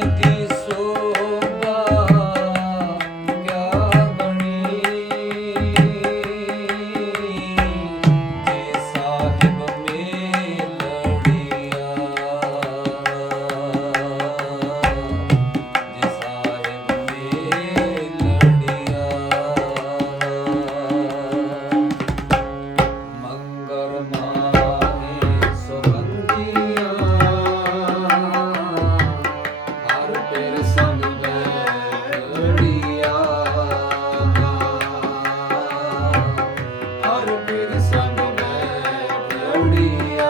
que ಗೌರಿಯ